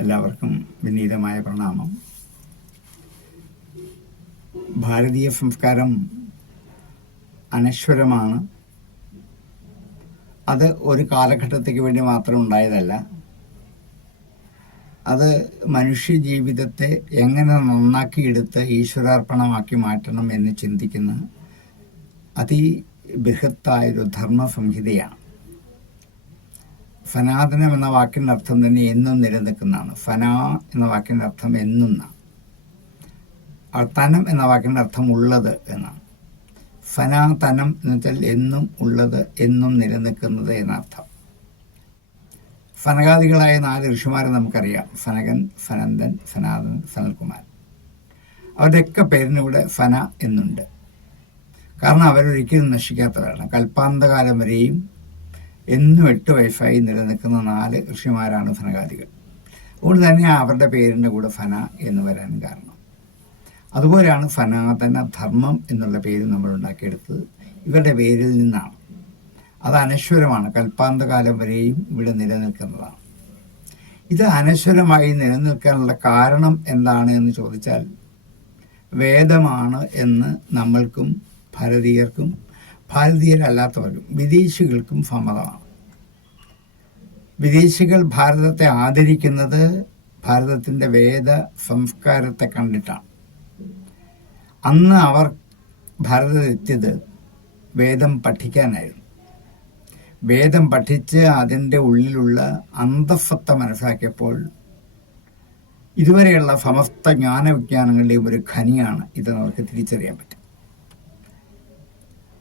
എല്ലാവർക്കും വിനീതമായ പ്രണാമം. ഭാരതീയ സംസ്കാരം അനശ്വരമാണ്. അത് ഒരു കാലഘട്ടത്തേക്ക് വേണ്ടി മാത്രം ഉണ്ടായതല്ല. അത് മനുഷ്യ ജീവിതത്തെ എങ്ങനെ നന്നാക്കിയെടുത്ത് ഈശ്വരാർപ്പണമാക്കി മാറ്റണം എന്ന് ചിന്തിക്കുന്ന അതിബൃഹത്തായൊരു ധർമ്മ സംഹിതയാണ്. സനാതനം എന്ന വാക്കിൻ്റെ അർത്ഥം തന്നെ എന്നും നിലനിൽക്കുന്നതാണ്. ഫനാ എന്ന വാക്കിൻ്റെ അർത്ഥം എന്നുന്നാണ്. തനം എന്ന വാക്കിൻ്റെ അർത്ഥം ഉള്ളത് എന്നാണ്. സനാതനം എന്ന് വെച്ചാൽ എന്നും ഉള്ളത്, എന്നും നിലനിൽക്കുന്നത് എന്നർത്ഥം. സനകാദികളായ 4 ഋഷിമാരെ നമുക്കറിയാം. സനകൻ, സനന്ദൻ, സനാതൻ, സനൽകുമാരൻ. അവരുടെയൊക്കെ പേരിനിവിടെ സന എന്നുണ്ട്. കാരണം അവരൊരിക്കലും നശിക്കാത്തവരാണ്. കൽപ്പാന്തകാലം വരെയും എന്നും 8 വയസ്സായി നിലനിൽക്കുന്ന 4 ഋഷിമാരാണ് സനകാദികൾ. അതുകൊണ്ട് തന്നെ അവരുടെ പേരിൻ്റെ കൂടെ ഫന എന്ന് വരാൻ കാരണം. അതുപോലെയാണ് സനാതന ധർമ്മം എന്നുള്ള പേര് നമ്മൾ ഉണ്ടാക്കിയെടുത്തത് ഇവരുടെ പേരിൽ നിന്നാണ്. അത് അനശ്വരമാണ്. കൽപ്പാന്തകാലം വരെയും ഇവിടെ നിലനിൽക്കുന്നതാണ്. ഇത് അനശ്വരമായി നിലനിൽക്കാനുള്ള കാരണം എന്താണ് എന്ന് ചോദിച്ചാൽ വേദമാണ് എന്ന് നമ്മൾക്കും ഭാരതീയർക്കും ഭാരതീയരല്ലാത്തവർക്കും വിദേശികൾക്കും സമ്മതമാണ്. വിദേശികൾ ഭാരതത്തെ ആദരിക്കുന്നത് ഭാരതത്തിൻ്റെ വേദ സംസ്കാരത്തെ കണ്ടിട്ടാണ്. അന്ന് അവർ ഭാരതത്തിലെത്തിയത് വേദം പഠിക്കാനായിരുന്നു. വേദം പഠിച്ച് അതിൻ്റെ ഉള്ളിലുള്ള അന്തഃസത്ത മനസ്സിലാക്കിയപ്പോൾ ഇതുവരെയുള്ള സമസ്ത ജ്ഞാനവിജ്ഞാനങ്ങളുടെയും ഒരു ഖനിയാണ് ഇത് അവർക്ക് തിരിച്ചറിയാൻ പറ്റും.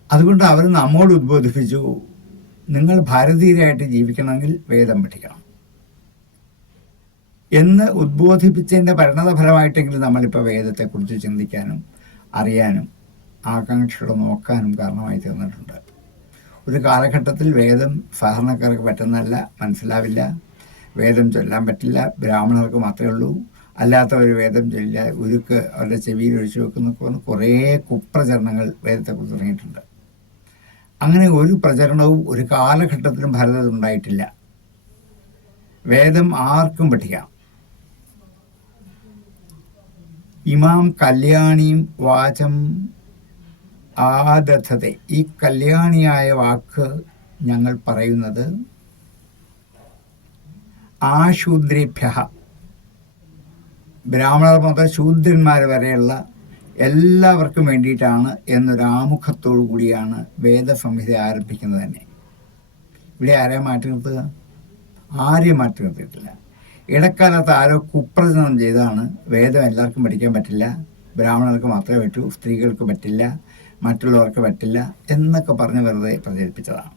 അതുകൊണ്ട് അവർ നമ്മോട് ഉദ്ബോധിപ്പിച്ചു, നിങ്ങൾ ഭാരതീയരായിട്ട് ജീവിക്കണമെങ്കിൽ വേദം പഠിക്കണം എന്ന് ഉദ്ബോധിപ്പിച്ചതിൻ്റെ പരിണതഫലമായിട്ടെങ്കിലും നമ്മളിപ്പോൾ വേദത്തെക്കുറിച്ച് ചിന്തിക്കാനും അറിയാനും ആകാംക്ഷകൾ നോക്കാനും കാരണമായി തീർന്നിട്ടുണ്ട്. ഒരു കാലഘട്ടത്തിൽ വേദം സാധാരണക്കാർക്ക് പറ്റുന്നതല്ല, മനസ്സിലാവില്ല. വേദം ചൊല്ലാൻ പറ്റില്ല, ബ്രാഹ്മണർക്ക് മാത്രമേ ഉള്ളൂ, അല്ലാത്തവർ വേദം ചൊല്ലില്ല, ഉരുക്ക് അവരുടെ ചെവിയിൽ ഒഴിച്ചു വെക്കുന്നൊക്കെ കുറേ കുപ്രചരണങ്ങൾ വേദത്തെക്കുറിച്ച് തുടങ്ങിയിട്ടുണ്ട്. അങ്ങനെ ഒരു പ്രചരണവും ഒരു കാലഘട്ടത്തിലും ഭാരതത്തിൽ ഉണ്ടായിട്ടില്ല. വേദം ആർക്കും പഠിക്കാം. ഇമാം കല്യാണിയും വാചം ആദധത്തെ, ഈ കല്യാണിയായ വാക്ക് ഞങ്ങൾ പറയുന്നത് ആശൂദ്രേഭ്യ, ബ്രാഹ്മണർ മുതൽ ശൂദ്രന്മാർ വരെയുള്ള എല്ലാവർക്കും വേണ്ടിയിട്ടാണ് എന്നൊരാമുഖത്തോടു കൂടിയാണ് വേദസംഹിത ആരംഭിക്കുന്നത് തന്നെ. ഇവിടെ ആരെയും മാറ്റി നിർത്തുക? ആരെയും മാറ്റി നിർത്തിയിട്ടില്ല. ഇടക്കാലത്ത് ആരോ കുപ്രചരണം ചെയ്താണ് വേദം എല്ലാവർക്കും പഠിക്കാൻ പറ്റില്ല, ബ്രാഹ്മണർക്ക് മാത്രമേ പറ്റൂ, സ്ത്രീകൾക്ക് പറ്റില്ല, മറ്റുള്ളവർക്ക് പറ്റില്ല എന്നൊക്കെ പറഞ്ഞ് വെറുതെ പ്രചരിപ്പിച്ചതാണ്.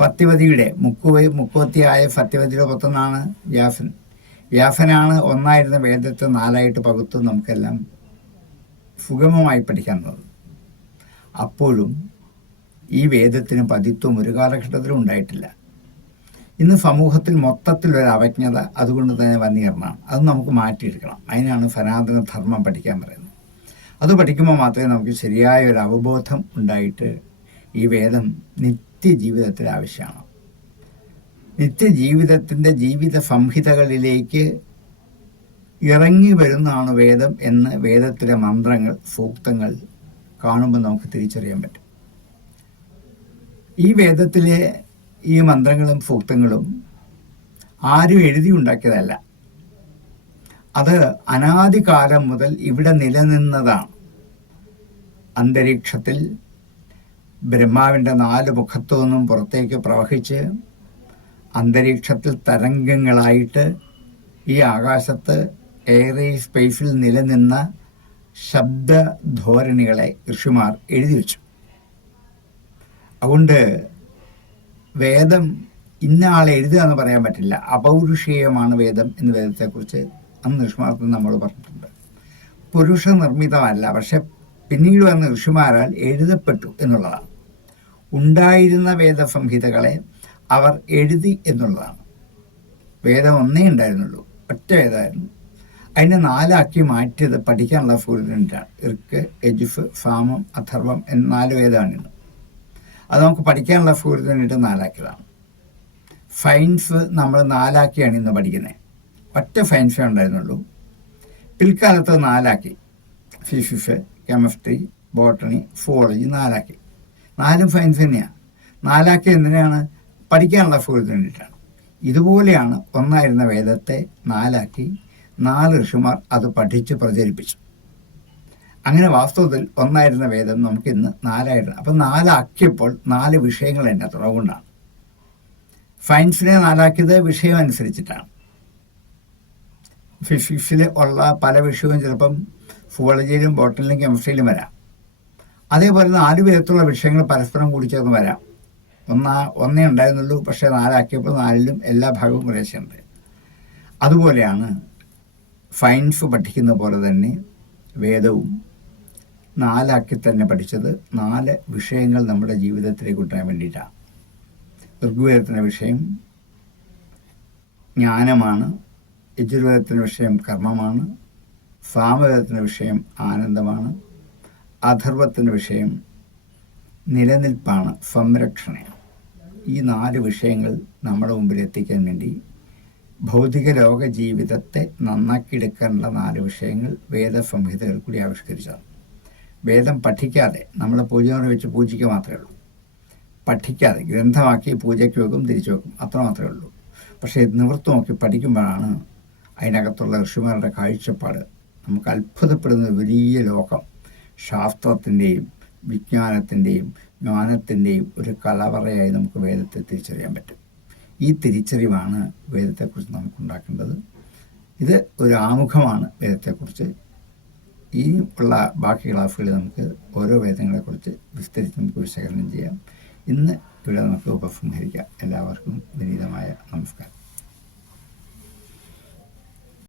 സത്യവതിയുടെ മുക്കുവത്തിയായ സത്യവതിയുടെ പുത്രനാണ് വ്യാസൻ. വ്യാസനാണ് ഒന്നായിരുന്ന വേദത്തെ 4ആയിട്ട് പകുത്ത് നമുക്കെല്ലാം സുഗമമായി പഠിക്കാൻ തന്നത്. അപ്പോഴും ഈ വേദത്തിന് പതിത്വം ഒരു കാലഘട്ടത്തിലും ഉണ്ടായിട്ടില്ല. ഇന്ന് സമൂഹത്തിൽ മൊത്തത്തിൽ ഒരു അവജ്ഞത അതുകൊണ്ട് തന്നെ വന്നീർന്നാണ്. അത് നമുക്ക് മാറ്റിയെടുക്കണം. അതിനാണ് സനാതന ധർമ്മം പഠിക്കാൻ പറയുന്നത്. അത് പഠിക്കുമ്പോൾ മാത്രമേ നമുക്ക് ശരിയായ ഒരു അവബോധം ഉണ്ടായിട്ട് ഈ വേദം നിത്യജീവിതത്തിൽ ആവശ്യമാണ്. നിത്യജീവിതത്തിൻ്റെ ജീവിത സംഹിതകളിലേക്ക് ഇറങ്ങി വരുന്നതാണ് വേദം എന്ന് വേദത്തിലെ മന്ത്രങ്ങൾ, സൂക്തങ്ങൾ കാണുമ്പോൾ നമുക്ക് തിരിച്ചറിയാൻ പറ്റും. ഈ വേദത്തിലെ ഈ മന്ത്രങ്ങളും സൂക്തങ്ങളും ആരും എഴുതി ഉണ്ടാക്കിയതല്ല. അത് അനാദികാലം മുതൽ ഇവിടെ നിലനിന്നതാണ്. അന്തരീക്ഷത്തിൽ ബ്രഹ്മാവിൻ്റെ 4 മുഖത്തു നിന്നും പുറത്തേക്ക് പ്രവഹിച്ച് അന്തരീക്ഷത്തിൽ തരംഗങ്ങളായിട്ട് ഈ ആകാശത്ത് എയറി സ്പേസിൽ നിലനിന്ന ശബ്ദധോരണികളെ ഋഷിമാർ എഴുതി വച്ചു. അതുകൊണ്ട് വേദം ഇന്ന ആളെ എഴുതുക എന്ന് പറയാൻ പറ്റില്ല. അപൗരുഷേയമാണ് വേദം എന്ന് വേദത്തെക്കുറിച്ച് അന്ന് ഋഷിമാർക്ക് നമ്മൾ പറഞ്ഞിട്ടുണ്ട്. പുരുഷ നിർമ്മിതമല്ല, പക്ഷെ പിന്നീട് വന്ന ഋഷിമാരാൽ എഴുതപ്പെട്ടു എന്നുള്ളതാണ്. ഉണ്ടായിരുന്ന വേദസംഹിതകളെ അവർ എഴുതി എന്നുള്ളതാണ്. വേദം ഒന്നേ ഉണ്ടായിരുന്നുള്ളൂ, ഒറ്റ വേദമായിരുന്നു. അതിനെ 4 മാറ്റിയത് പഠിക്കാനുള്ള സൗകര്യത്തിനാണ്. ഇർക്ക്, യജുസ്, സാമം, അഥർവം എന്ന 4 വേദമാണിന്ന്. അത് നമുക്ക് പഠിക്കാനുള്ള സൗകര്യത്തിന് വേണ്ടിയിട്ട് 4 സയൻസ് നമ്മൾ 4 ഇന്ന് പഠിക്കുന്നത്. ഒറ്റ സയൻസേ ഉണ്ടായിരുന്നുള്ളൂ. പിൽക്കാലത്ത് 4 physics, chemistry, botany, zoology 4 science തന്നെയാണ്. 4 എന്തിനാണ്? പഠിക്കാനുള്ള സൗകര്യത്തിന് വേണ്ടിയിട്ടാണ്. ഇതുപോലെയാണ് ഒന്നായിരുന്ന വേദത്തെ 4 ഋഷിമാർ അത് പഠിച്ച് പ്രചരിപ്പിച്ചു. അങ്ങനെ വാസ്തവത്തിൽ ഒന്നായിരുന്ന വേദം നമുക്ക് ഇന്ന് 4 അപ്പം 4 4 വിഷയങ്ങൾ തന്നെ അതുകൊണ്ടാണ്. സയൻസിനെ 4 വിഷയം അനുസരിച്ചിട്ടാണ്. ഫിസിക്സിൽ ഉള്ള പല വിഷയവും ചിലപ്പം സുവോളജിയിലും ബോട്ടണിയിലും കെമിസ്ട്രിയിലും വരാം. അതേപോലെ 4 വിധത്തിലുള്ള വിഷയങ്ങൾ പരസ്പരം കൂടി ചേർന്ന് വരാം. ഒന്നേ ഉണ്ടായിരുന്നുള്ളൂ, പക്ഷേ 4 4ലും എല്ലാ ഭാഗവും കുറേശ്ശുണ്ട്. അതുപോലെയാണ് സയൻസ് പഠിക്കുന്ന പോലെ തന്നെ വേദവും 4 തന്നെ പഠിച്ചത്. 4 വിഷയങ്ങൾ നമ്മുടെ ജീവിതത്തിലേക്ക് കൊണ്ടുവരാൻ വേണ്ടിയിട്ടാണ്. ഋഗ്വേദത്തിൻ്റെ വിഷയം ജ്ഞാനമാണ്, യജുർവേദത്തിൻ്റെ വിഷയം കർമ്മമാണ്, സാമവേദത്തിൻ്റെ വിഷയം ആനന്ദമാണ്, അഥർവത്തിൻ്റെ വിഷയം നിലനിൽപ്പാണ്, സംരക്ഷണയാണ്. ഈ 4 വിഷയങ്ങൾ നമ്മുടെ മുമ്പിൽ എത്തിക്കാൻ വേണ്ടി ഭൗതിക ലോക ജീവിതത്തെ നന്നാക്കിയെടുക്കാനുള്ള 4 വിഷയങ്ങൾ വേദസംഹിതകൾ കൂടി ആവിഷ്കരിച്ചതാണ്. വേദം പഠിക്കാതെ നമ്മൾ പൂജയോടെ വെച്ച് പൂജിക്കുക മാത്രമേ ഉള്ളൂ. പഠിക്കാതെ ഗ്രന്ഥമാക്കി പൂജയ്ക്ക് വെക്കും, തിരിച്ചു വെക്കും, അത്ര മാത്രമേ ഉള്ളൂ. പക്ഷേ നിവൃത്തി നോക്കി പഠിക്കുമ്പോഴാണ് അതിനകത്തുള്ള ഋഷിമാരുടെ കാഴ്ചപ്പാട് നമുക്ക് അത്ഭുതപ്പെടുന്ന വലിയ ലോകം, ശാസ്ത്രത്തിൻ്റെയും വിജ്ഞാനത്തിൻ്റെയും ജ്ഞാനത്തിൻ്റെയും ഒരു കലവറയായി നമുക്ക് വേദത്തെ തിരിച്ചറിയാൻ പറ്റും. ഈ തിരിച്ചറിവാണ് വേദത്തെക്കുറിച്ച് നമുക്കുണ്ടാക്കേണ്ടത്. ഇത് ഒരു ആമുഖമാണ് വേദത്തെക്കുറിച്ച്. ഇനിയുള്ള ബാക്കി ക്ലാസ്സുകളിൽ നമുക്ക് ഓരോ വേദങ്ങളെക്കുറിച്ച് വിസ്തരിച്ച് നമുക്ക് വിശകലനം ചെയ്യാം. ഇന്ന് ഇവിടെ നമുക്ക് ഉപസംഹരിക്കാം. എല്ലാവർക്കും വിനീതമായ നമസ്കാരം.